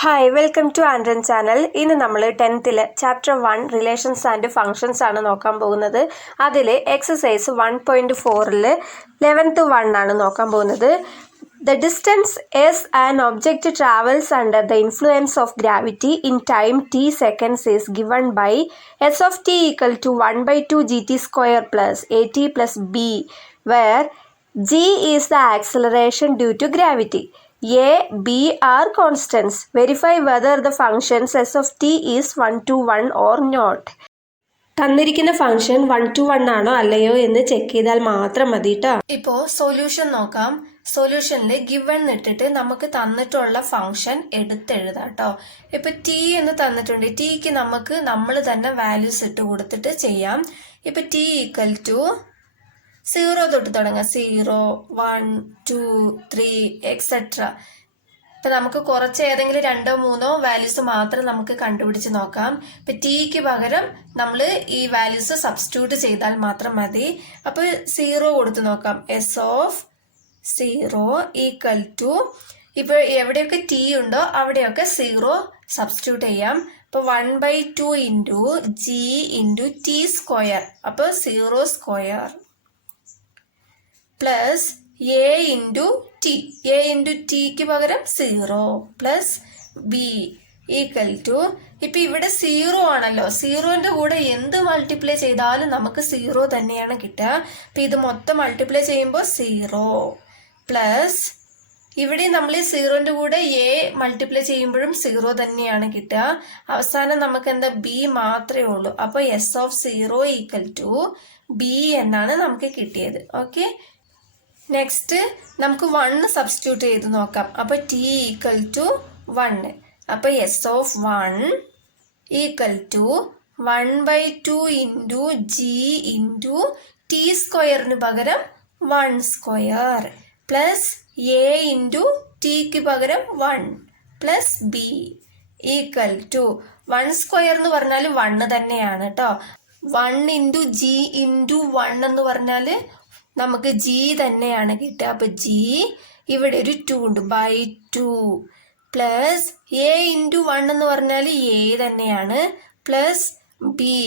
Hi welcome to ആൻഡ്രൻ channel. ഇന്ന് നമ്മൾ 10th chapter 1 relations and functions ആണ് നോക്കാൻ പോകുന്നത്. അതിൽ എക്സസൈസ് 1.4 11th 1 ആണ് നോക്കാൻ പോകുന്നത്. The distance as an object travels under the influence of gravity in time t seconds is given by s of t equal to 1/2 gt square plus at plus b, where g is the acceleration due to gravity. A, B are constants. Verify whether the functions s of t is 1 to 1 or not. തന്നിരിക്കുന്ന function 1 to 1 ആണോ അല്ലയോ എന്ന് check ചെയ്താൽ മാത്രം മതി കേട്ടോ. ഇപ്പോൾ solution നോക്കാം. സൊല്യൂഷനിൽ ഗിവൺ ഇട്ടിട്ട് നമുക്ക് തന്നിട്ടുള്ള ഫംഗ്ഷൻ എടുത്തെഴുതാം കേട്ടോ. ഇപ്പൊ ടി എന്ന് തന്നിട്ടുണ്ട്. ടിക്ക് നമുക്ക് നമ്മൾ തന്നെ വാല്യൂസ് ഇട്ട് കൊടുത്തിട്ട് ചെയ്യാം. ഇപ്പൊ ടി ഈക്വൽ ടു 0 തൊട്ട് തുടങ്ങാം. 0, 1, 2, 3 എക്സെട്ര. ഇപ്പൊ നമുക്ക് കുറച്ച് ഏതെങ്കിലും 2 3 വാല്യൂസ് മാത്രം നമുക്ക് കണ്ടുപിടിച്ച് നോക്കാം. ഇപ്പൊ ടിക്ക് പകരം നമ്മൾ ഈ വാല്യൂസ് സബ്സ്റ്റിറ്റ്യൂട്ട് ചെയ്താൽ മാത്രം മതി. അപ്പൊ 0 കൊടുത്ത് നോക്കാം. എസ് ഓഫ് 0 ഈക്വൽ ടു, ഇപ്പൊ എവിടെയൊക്കെ ടി ഉണ്ടോ അവിടെയൊക്കെ 0 സബ്സ്റ്റിറ്റ്യൂട്ട് ചെയ്യാം. അപ്പൊ 1/2 into G into T square, അപ്പൊ 0 square plus A into T, A into ടിക്ക് പകരം 0 പ്ലസ് ബി ഈക്വൽ ടു, ഇപ്പൊ ഇവിടെ 0 ആണല്ലോ, 0ന്റെ കൂടെ എന്ത് മൾട്ടിപ്ലൈ ചെയ്താലും നമുക്ക് 0 തന്നെയാണ് കിട്ടുക. അപ്പൊ ഇത് മൊത്തം മൾട്ടിപ്ലൈ ചെയ്യുമ്പോൾ 0 പ്ലസ് ഇവിടെ നമ്മൾ ഈ 0ന്റെ കൂടെ എ മൾട്ടിപ്ലൈ ചെയ്യുമ്പോഴും 0 തന്നെയാണ് കിട്ടുക. അവസാനം നമുക്ക് എന്താ ബി മാത്രമേ ഉള്ളൂ. അപ്പൊ S of 0 equal to B എന്നാണ് നമുക്ക് കിട്ടിയത്. ഓക്കെ, നെക്സ്റ്റ് നമുക്ക് 1 സബ്സ്റ്റിറ്റ്യൂട്ട് ചെയ്ത് നോക്കാം. അപ്പൊ ടി ഈക്വൽ ടു 1, അപ്പൊ S of 1 equal to 1/2 into G into T സ്ക്വയറിന് പകരം 1 സ്ക്വയർ പ്ലസ് എ ഇൻറ്റു ടിക്ക് പകരം 1 plus B equal to 1 square എന്ന് പറഞ്ഞാൽ 1 തന്നെയാണ് കേട്ടോ. 1 ഇൻറ്റു ജി ഇൻറ്റു 1 എന്ന് പറഞ്ഞാൽ നമുക്ക് ജി തന്നെയാണ് കിട്ടുക. അപ്പൊ ജി ഇവിടെ ഒരു 2 ഉണ്ട്, /2 പ്ലസ് എ ഇൻറ്റു 1 എന്ന് പറഞ്ഞാൽ എ തന്നെയാണ് പ്ലസ് ബി.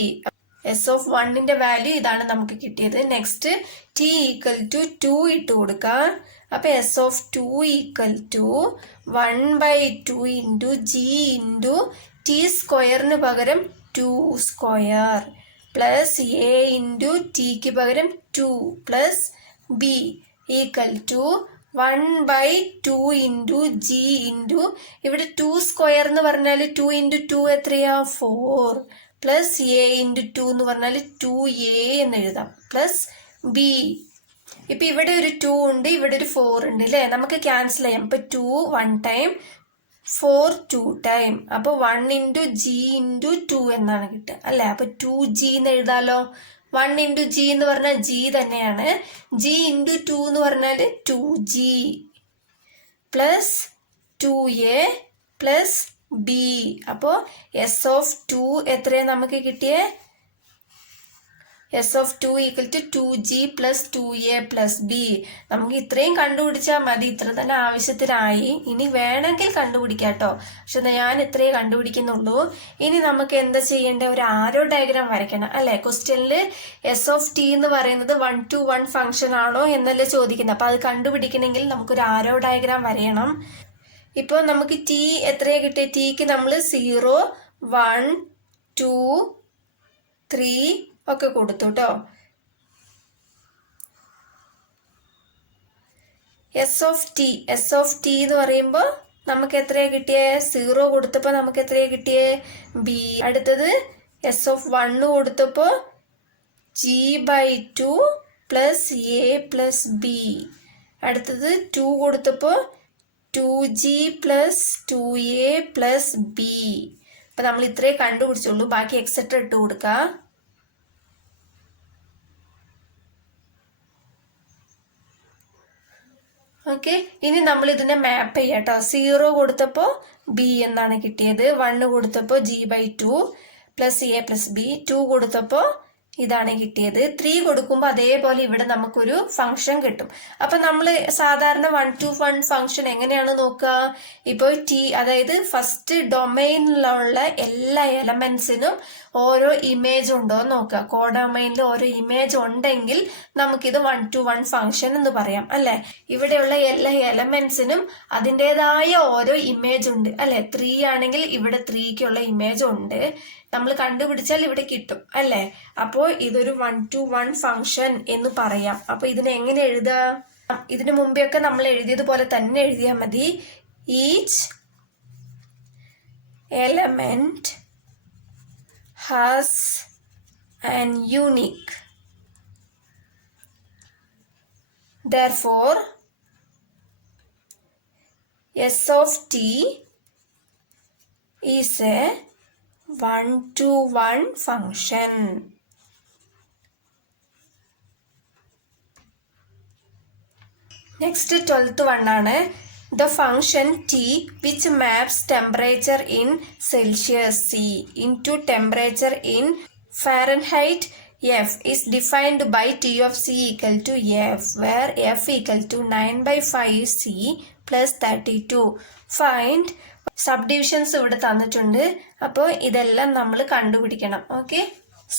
എസ് ഓഫ് 1ന്റെ വാല്യൂ ഇതാണ് നമുക്ക് കിട്ടിയത്. നെക്സ്റ്റ് ടി ഈക്വൽ ടു 2 ഇട്ട് കൊടുക്കാം. അപ്പൊ S of 2 equal to 1/2 into G into T സ്ക്വയറിന് പകരം 2 സ്ക്വയർ പ്ലസ് എ ഇൻറ്റു ടിക്ക് പകരം 2 plus B equal to 1/2 into G into ഇവിടെ 2 സ്ക്വയർ എന്ന് പറഞ്ഞാൽ 2 ഇൻറ്റു 2 എത്രയാ 4 പ്ലസ് എ ഇൻറ്റു 2 എന്ന് പറഞ്ഞാൽ 2a എന്ന് എഴുതാം പ്ലസ് ബി. ഇപ്പൊ ഇവിടെ ഒരു 2 ഉണ്ട്, ഇവിടെ ഒരു 4 ഉണ്ട് അല്ലേ, നമുക്ക് ക്യാൻസൽ ചെയ്യാം. ഇപ്പൊ 2 1 ടൈം, 4 2 ടൈം, അപ്പൊ 1 ഇൻറ്റു ജി ഇൻറ്റു 2 എന്നാണ് കിട്ടുക അല്ലെ. അപ്പൊ 2g എന്ന് എഴുതാലോ. 1 ഇൻറ്റു ജി എന്ന് പറഞ്ഞാൽ ജി തന്നെയാണ്. ജി ഇൻറ്റു 2 എന്ന് പറഞ്ഞാൽ 2g plus 2a plus B. അപ്പോ എസ് ഓഫ് 2 എത്രയാണ് നമുക്ക് കിട്ടിയേ? S of 2 equal to 2g plus 2a plus B. നമുക്ക് ഇത്രയും കണ്ടുപിടിച്ചാൽ മതി, ഇത്ര തന്നെ ആവശ്യത്തിനായി. ഇനി വേണമെങ്കിൽ കണ്ടുപിടിക്കാം കേട്ടോ, പക്ഷെ ഞാൻ ഇത്രയും കണ്ടുപിടിക്കുന്നുള്ളൂ. ഇനി നമുക്ക് എന്താ ചെയ്യേണ്ടത്? ഒരു ആരോ ഡയഗ്രാം വരയ്ക്കണം അല്ലെ. ക്വസ്റ്റ്യനിൽ എസ് ഓഫ് ടി എന്ന് പറയുന്നത് 1 to 1 ഫംഗ്ഷൻ ആണോ എന്നല്ലേ ചോദിക്കുന്നത്. അപ്പൊ അത് കണ്ടുപിടിക്കണമെങ്കിൽ നമുക്കൊരു ആരോ ഡയഗ്രാം വരയണം. ഇപ്പോൾ നമുക്ക് ടി എത്രയാ കിട്ടിയ? ടിക്ക് നമ്മൾ 0 1 2 3 ഒക്കെ കൊടുത്തു കേട്ടോ. എസ് ഓഫ് ടി എന്ന് പറയുമ്പോൾ നമുക്ക് എത്രയാ കിട്ടിയേ? 0 കൊടുത്തപ്പോൾ നമുക്ക് എത്രയാ കിട്ടിയേ? ബി. അടുത്തത് എസ് ഓഫ് 1 കൊടുത്തപ്പോൾ g/2 plus A plus B. അടുത്തത് 2 കൊടുത്തപ്പോൾ 2g plus 2a plus B. അപ്പൊ നമ്മൾ ഇത്രേ കണ്ടുപിടിച്ചുള്ളൂ, ബാക്കി എക്സെട്ര ഇട്ട് കൊടുക്കാം. ഓക്കെ, ഇനി നമ്മൾ ഇതിനെ മാപ്പ് ചെയ്യാം കേട്ടോ. 0 കൊടുത്തപ്പോൾ ബി എന്നാണ് കിട്ടിയത്, 1 കൊടുത്തപ്പോൾ g/2 plus A plus B, 2 കൊടുത്തപ്പോൾ ഇതാണ് കിട്ടിയത്. 3 കൊടുക്കുമ്പോൾ അതേപോലെ ഇവിടെ നമുക്കൊരു ഫംഗ്ഷൻ കിട്ടും. അപ്പൊ നമ്മൾ സാധാരണ 1 to 1 ഫംഗ്ഷൻ എങ്ങനെയാണ് നോക്കുക? ഇപ്പോൾ അതായത് ഫസ്റ്റ് ഡൊമൈനിലുള്ള എല്ലാ എലമെന്റ്സിനും ഓരോ ഇമേജ് ഉണ്ടോ എന്ന് നോക്കുക. കോഡൊമൈനിൽ ഓരോ ഇമേജ് ഉണ്ടെങ്കിൽ നമുക്കിത് 1 to 1 ഫംഗ്ഷൻ എന്ന് പറയാം അല്ലെ. ഇവിടെയുള്ള എല്ലാ എലമെന്റ്സിനും അതിൻ്റെതായ ഓരോ ഇമേജ് ഉണ്ട് അല്ലെ. 3 ആണെങ്കിൽ ഇവിടെ 3ക്കുള്ള ഇമേജ് ഉണ്ട്. നമ്മൾ കണ്ടുപിടിച്ചാൽ ഇവിടെ കിട്ടും അല്ലെ. അപ്പോൾ ഇതൊരു 1 to 1 ഫംഗ്ഷൻ എന്ന് പറയാം. അപ്പൊ ഇതിനെ എങ്ങനെ എഴുതാം? ഇതിനു മുമ്പേ ഒക്കെ നമ്മൾ എഴുതിയതുപോലെ തന്നെ എഴുതിയാൽ മതി. Each element has an unique. Therefore, S of t is a 1 to 1 function. Next 12th one ആണ്. The function t which maps temperature in Celsius C into temperature in Fahrenheit F is defined by t of c equal to f, where f equal to 9/5 c plus 32. Find subdivisions ഇവിടെ തന്നിട്ടുണ്ട്. അപ്പോൾ ഇതെല്ലാം നമ്മൾ കണ്ടുപിടിക്കണം. Okay,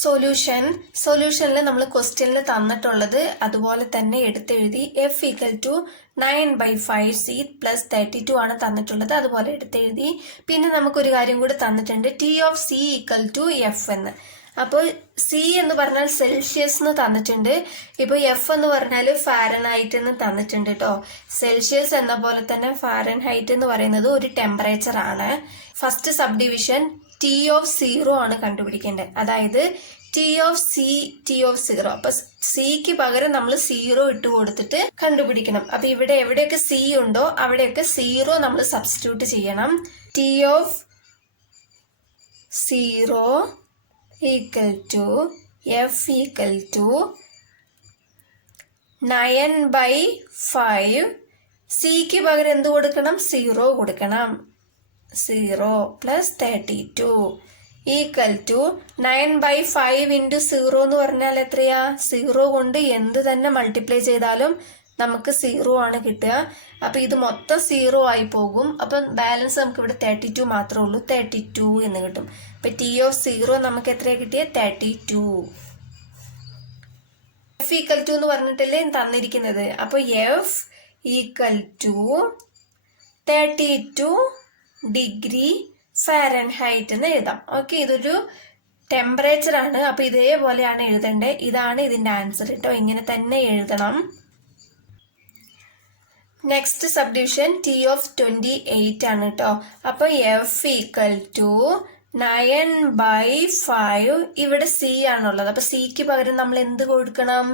സൊല്യൂഷനിൽ നമ്മൾ ക്വസ്റ്റ്യനിൽ തന്നിട്ടുള്ളത് അതുപോലെ തന്നെ എടുത്തെഴുതി. F equal to 9/5 c plus 32 ആണ് തന്നിട്ടുള്ളത്, അതുപോലെ എടുത്തെഴുതി. പിന്നെ നമുക്കൊരു കാര്യം കൂടി തന്നിട്ടുണ്ട്, T of C equal to F എന്ന്. അപ്പോൾ സി എന്ന് പറഞ്ഞാൽ സെൽഷ്യസ് എന്ന് തന്നിട്ടുണ്ട്. ഇപ്പോൾ എഫ് എന്ന് പറഞ്ഞാൽ ഫാരൻഹൈറ്റ് എന്ന് തന്നിട്ടുണ്ട് കേട്ടോ. സെൽഷ്യസ് എന്ന പോലെ തന്നെ ഫാരൻഹൈറ്റ് എന്ന് പറയുന്നത് ഒരു ടെമ്പറേച്ചർ ആണ്. First sub division T of 0 ആണ് കണ്ടുപിടിക്കേണ്ടത്. അതായത് ടി ഓഫ് 0. അപ്പൊ സിക്ക് പകരം നമ്മൾ 0 ഇട്ട് കൊടുത്തിട്ട് കണ്ടുപിടിക്കണം. അപ്പൊ ഇവിടെ എവിടെയൊക്കെ സി ഉണ്ടോ അവിടെയൊക്കെ 0 നമ്മൾ സബ്സ്റ്റിറ്റ്യൂട്ട് ചെയ്യണം. T of 0 equal to F equal to 9/5. സിക്ക് പകരം എന്ത് കൊടുക്കണം? 0 കൊടുക്കണം. 0 plus 32 ഈക്വൽ ടു 9/5 into 0 എന്ന് പറഞ്ഞാൽ എത്രയാ? 0 കൊണ്ട് എന്ത് തന്നെ മൾട്ടിപ്ലൈ ചെയ്താലും നമുക്ക് 0 ആണ് കിട്ടുക. അപ്പൊ ഇത് മൊത്തം 0 ആയി പോകും. അപ്പം ബാലൻസ് നമുക്ക് ഇവിടെ 32 മാത്രമേ ഉള്ളൂ. 32 എന്ന് കിട്ടും. അപ്പൊ ടി ഓഫ് 0 നമുക്ക് എത്രയാ കിട്ടിയ? 32. എഫ് ഈക്വൽ ടു എന്ന് പറഞ്ഞിട്ടല്ലേ തന്നിരിക്കുന്നത്. അപ്പൊ F equal to 32 degree Fahrenheit എന്ന് എഴുതാം. ഓക്കെ, ഇതൊരു ടെമ്പറേച്ചർ ആണ്. അപ്പൊ ഇതേപോലെയാണ് എഴുതേണ്ടത്. ഇതാണ് ഇതിന്റെ ആൻസർ കേട്ടോ. ഇങ്ങനെ തന്നെ എഴുതണം. Next sub division T of 28 ആണ് കേട്ടോ. അപ്പൊ എഫ് ഈക്വൽ ടു 9/5. ഇവിടെ സി ആണുള്ളത്. അപ്പൊ സിക്ക് പകരം നമ്മൾ എന്ത് കൊടുക്കണം?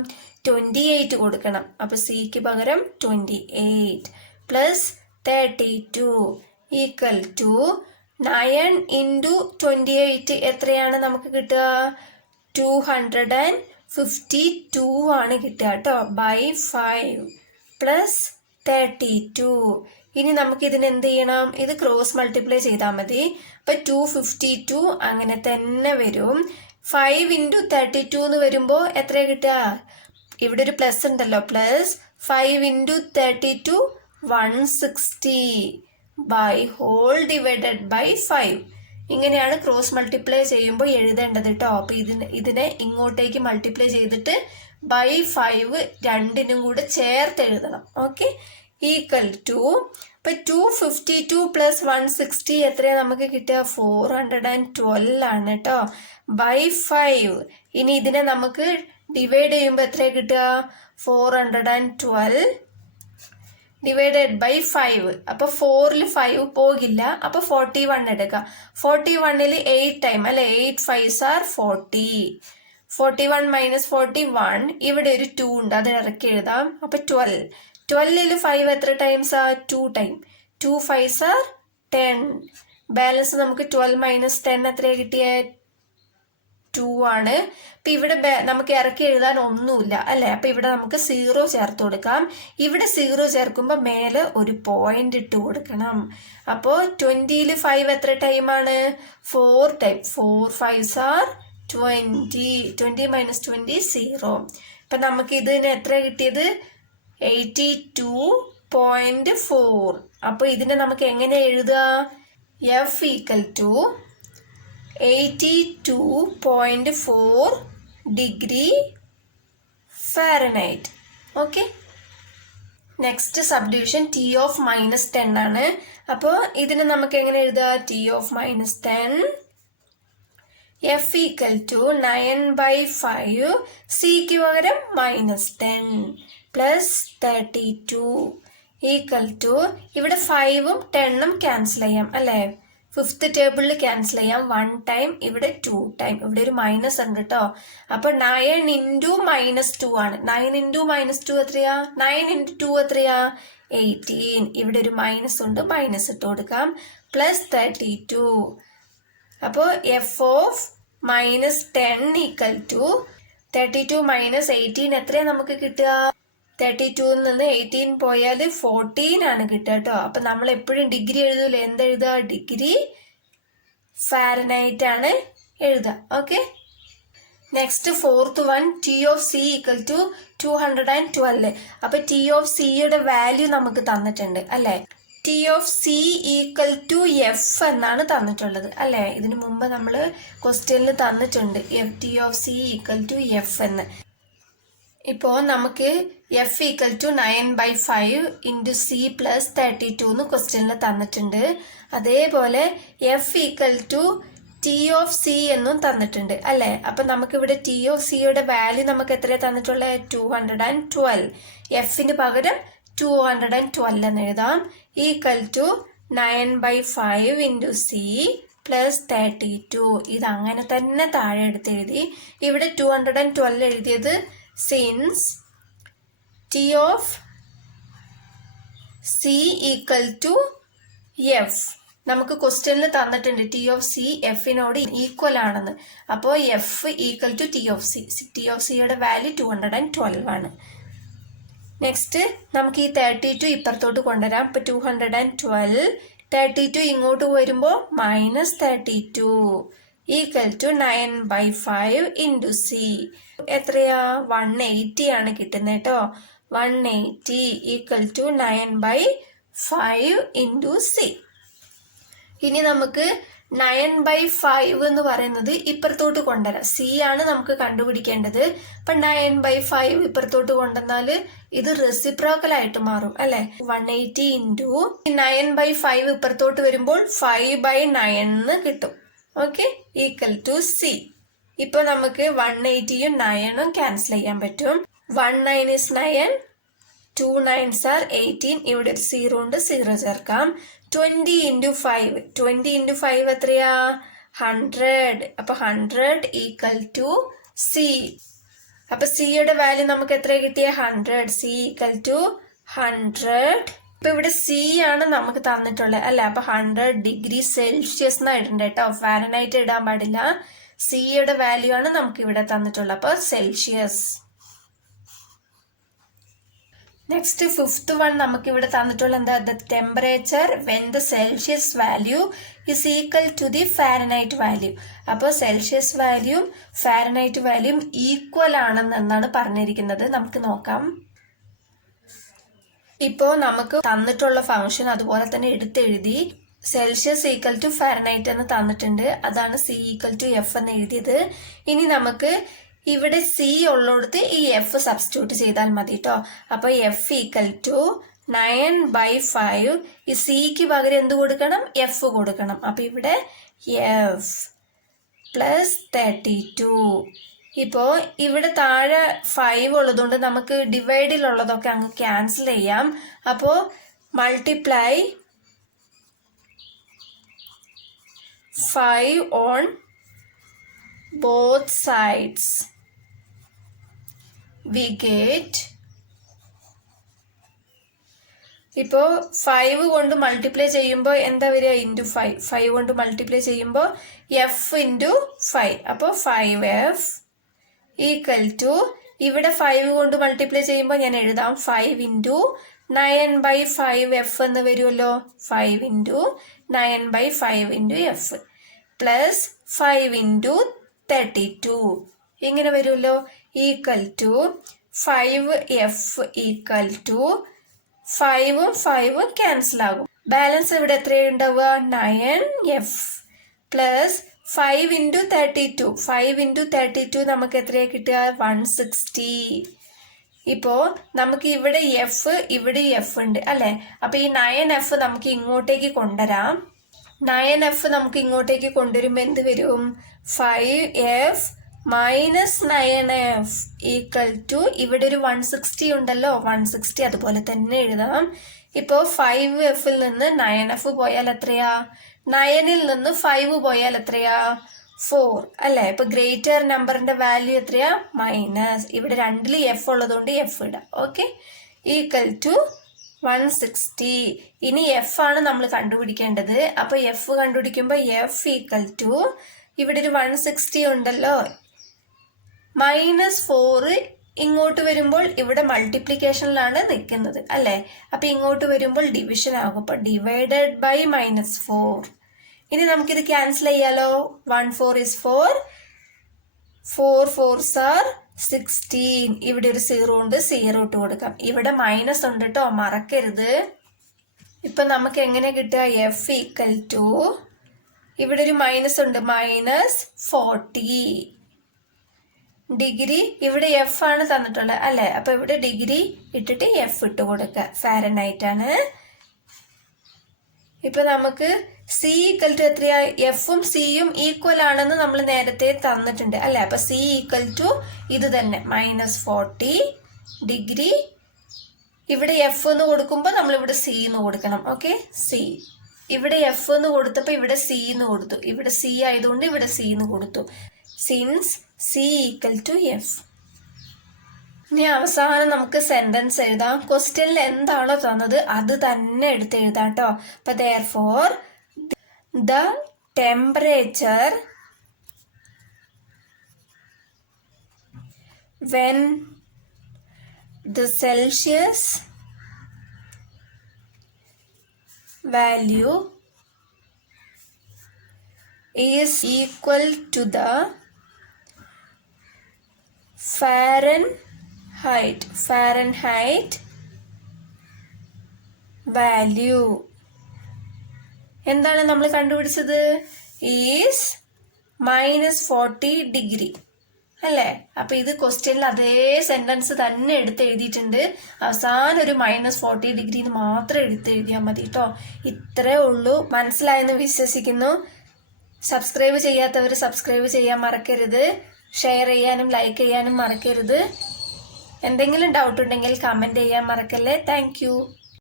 28 കൊടുക്കണം. അപ്പൊ സിക്ക് പകരം 28 പ്ലസ് 32 ഈക്വൽ ടു 9 into 28 എത്രയാണ് നമുക്ക് കിട്ടുക? 252 ആണ് കിട്ടുക കേട്ടോ. By 5 plus 32. ഇനി നമുക്ക് ഇതിന് എന്ത് ചെയ്യണം? ഇത് ക്രോസ് മൾട്ടിപ്ലൈ ചെയ്താൽ മതി. അപ്പൊ 252 അങ്ങനെ തന്നെ വരും. 5 into 32 എന്ന് വരുമ്പോ എത്ര കിട്ടുക? ഇവിടെ ഒരു പ്ലസ് ഉണ്ടല്ലോ. Plus 5 into 32 160 by whole divided by 5. ഇങ്ങനെയാണ് ക്രോസ് മൾട്ടിപ്ലൈ ചെയ്യുമ്പോൾ എഴുതേണ്ടത് കേട്ടോ. അപ്പൊ ഇതിനെ ഇങ്ങോട്ടേക്ക് മൾട്ടിപ്ലൈ ചെയ്തിട്ട് ബൈ 5 രണ്ടിനും കൂടെ ചേർത്ത് എഴുതണം. ഓക്കെ, ഈക്വൽ ടു ഇപ്പൊ 252 പ്ലസ് 160 എത്രയാ നമുക്ക് കിട്ടുക? 412 ആണ് കേട്ടോ. ബൈ 5. ഇനി ഇതിനെ നമുക്ക് ഡിവൈഡ് ചെയ്യുമ്പോൾ എത്രയാ കിട്ടുക? 412 ഡിവൈഡഡ് ബൈ 5. അപ്പൊ 4ൽ 5 പോകില്ല. അപ്പൊ 41 എടുക്കാം. 41ൽ 8 ടൈം അല്ലെ. 8 5s are 40. 41 മൈനസ് 41. ഇവിടെ ഒരു 2 ഉണ്ട്, അത് ഇറക്കി എഴുതാം. അപ്പൊ 12. 12ൽ 5 എത്ര ടൈംസ് ആ? 2 ടൈം. 2 5s are 10. ബാലൻസ് നമുക്ക് 12 മൈനസ് 10 എത്രയാ കിട്ടിയ? 2 ആണ്. അപ്പൊ ഇവിടെ നമുക്ക് ഇറക്കി എഴുതാൻ ഒന്നുമില്ല അല്ലെ. അപ്പൊ ഇവിടെ നമുക്ക് 0 ചേർത്ത് കൊടുക്കാം. ഇവിടെ 0 ചേർക്കുമ്പോൾ മേലെ ഒരു പോയിന്റ് ഇട്ട് കൊടുക്കണം. അപ്പോ 20ൽ 5 എത്ര ടൈമാണ്? 4 ടൈം. 4 5s are 20 minus 20 0. ഇപ്പം നമുക്ക് ഇതിന് എത്ര കിട്ടിയത് 82.4. അപ്പോൾ ഇതിനെ നമുക്ക് എങ്ങനെ എഴുതുക? F equal to 82.4 degree Fahrenheit. Okay, next subdivision T of -10 ആണ്. അപ്പോൾ ഇതിനെ നമുക്ക് എങ്ങനെ എഴുതുക? T of -10 F equal to 9/5 സിക്ക് പകരം -10 പ്ലസ് 32 ഈക്വൽ ടു, ഇവിടെ 5ഉം 10ഉം ക്യാൻസൽ ചെയ്യാം അല്ലേ? ഫിഫ്ത്ത് ടേബിളിൽ ക്യാൻസൽ ചെയ്യാം. 1 ടൈം, ഇവിടെ 2 ടൈം, ഇവിടെ ഒരു മൈനസ് ഉണ്ട് കേട്ടോ. അപ്പൊ 9 ഇൻറ്റു -2 ആണ്. 9 ഇൻറ്റു -2 എത്രയാ? 9 ഇൻറ്റു 2 എത്രയാ? 18. ഇവിടെ ഒരു മൈനസ് ഉണ്ട്, മൈനസ് ഇട്ട് കൊടുക്കാം. പ്ലസ് 32. അപ്പോൾ F of -10 equal to 32 minus 18 എത്രയാ നമുക്ക് കിട്ടുക? 32ൽ നിന്ന് 18 പോയാൽ 14 ആണ് കിട്ടുക കേട്ടോ. അപ്പൊ നമ്മൾ എപ്പോഴും ഡിഗ്രി എഴുതൂലേ? എന്തെഴുതുക? ഡിഗ്രി ഫാരനൈറ്റ് ആണ് എഴുതുക. Okay, next fourth one, T of C equal to 212. അപ്പൊ T ഓഫ് സിയുടെ വാല്യൂ നമുക്ക് തന്നിട്ടുണ്ട് അല്ലെ? T of C equal to F എന്നാണ് തന്നിട്ടുള്ളത് അല്ലെ? ഇതിനു മുമ്പ് നമ്മൾ ക്വസ്റ്റ്യനിൽ തന്നിട്ടുണ്ട് T of C equal to F എന്ന്. ഇപ്പോൾ നമുക്ക് F equal to 9/5 into C plus 32 എന്ന് ക്വസ്റ്റ്യനിൽ തന്നിട്ടുണ്ട്. അതേപോലെ F equal to T of C എന്നും തന്നിട്ടുണ്ട് അല്ലേ? അപ്പം നമുക്കിവിടെ T ഓഫ് സിയുടെ വാല്യൂ നമുക്ക് എത്രയാണ് തന്നിട്ടുള്ളത്? 212. എഫിന് പകരം 212 എന്ന് എഴുതാം. Equal to 9/5 into C plus 32. ഇത് അങ്ങനെ തന്നെ താഴെ എടുത്ത് എഴുതി. ഇവിടെ 212 എഴുതിയത് since T of C equal to F. നമുക്ക് ക്വസ്റ്റ്യനിൽ തന്നിട്ടുണ്ട് T ഓഫ് C എഫിനോട് ഈക്വൽ ആണെന്ന്. അപ്പോൾ F equal to T of C. T of സിയുടെ വാല്യൂ 212 ആണ്. നെക്സ്റ്റ് നമുക്ക് ഈ 32 ഇപ്പുറത്തോട്ട് കൊണ്ടുവരാം. ഇപ്പം 212, 32 ഇങ്ങോട്ട് വരുമ്പോൾ -32 ഈക്വൽ ടു 9/5 ഇൻറ്റു C. എത്രയാ? 180 ആണ് കിട്ടുന്നത് കേട്ടോ. 180 ഈക്വൽ ടു 9/5 ഇൻറ്റു C. ഇനി നമുക്ക് 9/5 എന്ന് പറയുന്നത് ഇപ്പുറത്തോട്ട് കൊണ്ടുവരാം. C ആണ് നമുക്ക് കണ്ടുപിടിക്കേണ്ടത്. അപ്പൊ 9/5 ഇപ്പുറത്തോട്ട് കൊണ്ടുവന്നാൽ ഇത് റെസിപ്രോക്കൽ ആയിട്ട് മാറും അല്ലെ? 180 ഇൻറ്റു 9/5 ഇപ്പുറത്തോട്ട് വരുമ്പോൾ 5/9 എന്ന് കിട്ടും. Okay, equal to C. ഇപ്പൊ നമുക്ക് 180യും 9ഉം ക്യാൻസൽ ചെയ്യാൻ പറ്റും. 1 9 is 9, 2 9s are 18. ഇവിടെ ഒരു 0 ഉണ്ട്, 0 ചേർക്കാം. 20 ഇൻറ്റു 5, 20 ഇൻറ്റു 5 എത്രയാ? 100. അപ്പൊ 100 ഈക്വൽ ടു C. അപ്പൊ സിയുടെ വാല്യൂ നമുക്ക് എത്ര കിട്ടിയ? 100. C equal to 100. ഇപ്പൊ ഇവിടെ C ആണ് നമുക്ക് തന്നിട്ടുള്ളത് അല്ലെ? അപ്പൊ 100 ഡിഗ്രി സെൽഷ്യസ് എന്നായിട്ടുണ്ട് കേട്ടോ. ഫാരനൈറ്റ് ഇടാൻ പാടില്ല. സിയുടെ വാല്യൂ ആണ് നമുക്ക് ഇവിടെ തന്നിട്ടുള്ളത്. അപ്പൊ സെൽഷ്യസ്. നെക്സ്റ്റ് ഫിഫ്ത്ത് വൺ നമുക്ക് ഇവിടെ തന്നിട്ടുള്ള എന്താ? The temperature when the Celsius value is equal to the Fahrenheit value. അപ്പോൾ സെൽഷ്യസ് വാല്യൂം ഫാരനൈറ്റ് വാല്യൂം ഈക്വൽ ആണെന്നാണ് പറഞ്ഞിരിക്കുന്നത്. നമുക്ക് നോക്കാം. ഇപ്പോൾ നമുക്ക് തന്നിട്ടുള്ള ഫംഗ്ഷൻ അതുപോലെ തന്നെ എടുത്തെഴുതി. സെൽഷ്യസ് ഈക്വൽ ടു ഫാരനൈറ്റ് എന്ന് തന്നിട്ടുണ്ട്. അതാണ് C ഈക്വൽ ടു F എന്ന് എഴുതിയത്. ഇനി നമുക്ക് ഇവിടെ C ഉള്ളിടത്ത് ഈ F സബ്സ്റ്റിറ്റ്യൂട്ട് ചെയ്താൽ മതി കേട്ടോ. അപ്പോൾ F ഈക്വൽ ടു 9/5. ഈ സിക്ക് പകരം എന്ത് കൊടുക്കണം? F കൊടുക്കണം. അപ്പൊ ഇവിടെ F പ്ലസ് 32. ഇപ്പോൾ ഇവിടെ താഴെ 5 ഉള്ളതുകൊണ്ട് നമുക്ക് ഡിവൈഡിലുള്ളതൊക്കെ അങ്ങ് ക്യാൻസൽ ചെയ്യാം. അപ്പോൾ multiply 5 on both sides. We get, ഇപ്പോൾ 5 കൊണ്ട് മൾട്ടിപ്ലൈ ചെയ്യുമ്പോൾ എന്താ വരിക? ഇൻറ്റു 5. 5 കൊണ്ട് മൾട്ടിപ്ലൈ ചെയ്യുമ്പോൾ F ഇൻറ്റു 5. അപ്പോൾ 5F ഈക്വൽ ടു, ഇവിടെ 5 കൊണ്ട് മൾട്ടിപ്ലൈ ചെയ്യുമ്പോൾ ഞാൻ എഴുതാം 5 ഇൻറ്റു 9/5F എന്ന് വരുമല്ലോ. 5 into 9/5 into F plus 5 into 32 ഇങ്ങനെ വരുമല്ലോ. Equal to 5F equal to 5ഉം 5ഉം ക്യാൻസൽ ആകും. ബാലൻസ് ഇവിടെ എത്രയുണ്ടാവുക? 9F plus 5 into 32. 5 ഇൻറ്റു 32 നമുക്ക് എത്രയാണ് കിട്ടുക? 160. ഇപ്പോൾ നമുക്ക് ഇവിടെ എഫ് ഇവിടെ എഫ് ഉണ്ട് അല്ലേ? അപ്പോൾ ഈ 9F നമുക്ക് ഇങ്ങോട്ടേക്ക് കൊണ്ടുവരാം. 9F നമുക്ക് ഇങ്ങോട്ടേക്ക് കൊണ്ടുവരുമ്പോൾ എന്ത് വരും? 5F minus 9F equal to ഇവിടെ ഒരു 160 ഉണ്ടല്ലോ, 160 അതുപോലെ തന്നെ എഴുതാം. ഇപ്പോൾ 5Fൽ നിന്ന് 9F പോയാൽ എത്രയാ? 9ൽ നിന്ന് 5 പോയാൽ എത്രയാ? 4 അല്ലേ? ഇപ്പൊ ഗ്രേറ്റർ നമ്പറിന്റെ വാല്യൂ എത്രയാ? മൈനസ്. ഇവിടെ 2ൽ എഫ് ഉള്ളതുകൊണ്ട് എഫ് ഇടാം. Okay, equal to 160. ഇനി എഫ് ആണ് നമ്മൾ കണ്ടുപിടിക്കേണ്ടത്. അപ്പൊ എഫ് കണ്ടുപിടിക്കുമ്പോൾ എഫ് ഈക്വൽ ടു ഇവിടെ ഒരു 160 ഉണ്ടല്ലോ, -4 ഇങ്ങോട്ട് വരുമ്പോൾ ഇവിടെ മൾട്ടിപ്ലിക്കേഷനിലാണ് നിൽക്കുന്നത് അല്ലേ? അപ്പൊ ഇങ്ങോട്ട് വരുമ്പോൾ ഡിവിഷൻ ആകും. അപ്പൊ ഡിവൈഡഡ് ബൈ -4. ഇനി നമുക്കിത് ക്യാൻസൽ ചെയ്യാലോ. 1 4 is 4, 4 4s are 16. ഇവിടെ ഒരു 0 ഉണ്ട്, 0 ഇട്ട് കൊടുക്കാം. ഇവിടെ മൈനസ് ഉണ്ട് കേട്ടോ, മറക്കരുത്. ഇപ്പൊ നമുക്ക് എങ്ങനെ കിട്ടുക? എഫ് ഈക്വൽ ടു ഇവിടെ ഒരു മൈനസ് ഉണ്ട്, -40 ഡിഗ്രി. ഇവിടെ എഫ് ആണ് തന്നിട്ടുള്ളത് അല്ലെ? അപ്പൊ ഇവിടെ ഡിഗ്രി ഇട്ടിട്ട് എഫ് ഇട്ട് കൊടുക്കുക. ഫാരനൈറ്റ് ആണ്. ഇപ്പൊ നമുക്ക് സി ഈക്വൽ ടു എത്രയാ? എഫും സിയും ഈക്വൽ ആണെന്ന് നമ്മൾ നേരത്തെ തന്നിട്ടുണ്ട് അല്ലെ? അപ്പൊ സി ഈക്വൽ ടു ഇത് തന്നെ, -40 ഡിഗ്രി. ഇവിടെ എഫ് എന്ന് കൊടുക്കുമ്പോൾ നമ്മൾ ഇവിടെ സി എന്ന് കൊടുക്കണം. Okay, C. ഇവിടെ എഫ് എന്ന് കൊടുത്തപ്പോൾ ഇവിടെ സി എന്ന് കൊടുത്തു. ഇവിടെ സി ആയതുകൊണ്ട് ഇവിടെ സി എന്ന് കൊടുത്തു. Since C equal to F. ഇനി അവസാനം നമുക്ക് സെന്റൻസ് എഴുതാം. ക്വസ്റ്റ്യനിൽ എന്താണോ തന്നത് അത് തന്നെ എടുത്ത് എഴുതാം കേട്ടോ. അപ്പൊ therefore the temperature when the Celsius value is equal to the Fahrenheit value. എന്താണ് നമ്മൾ കണ്ടുപിടിച്ചത്? ഈസ് -40 ഡിഗ്രി അല്ലേ? അപ്പൊ ഇത് ക്വസ്റ്റ്യനിൽ അതേ സെന്റൻസ് തന്നെ എടുത്ത് എഴുതിയിട്ടുണ്ട്. അവസാനം ഒരു -40 ഡിഗ്രി മാത്രം എടുത്ത് എഴുതിയാൽ മതി കേട്ടോ. ഇത്രേ ഉള്ളൂ. മനസ്സിലായെന്ന് വിശ്വസിക്കുന്നു. സബ്സ്ക്രൈബ് ചെയ്യാത്തവർ സബ്സ്ക്രൈബ് ചെയ്യാൻ മറക്കരുത്. ഷെയർ ചെയ്യാനും ലൈക്ക് ചെയ്യാനും മറക്കരുത്. എന്തെങ്കിലും ഡൗട്ട് ഉണ്ടെങ്കിൽ കമന്റ് ചെയ്യാൻ മറക്കല്ലേ. താങ്ക്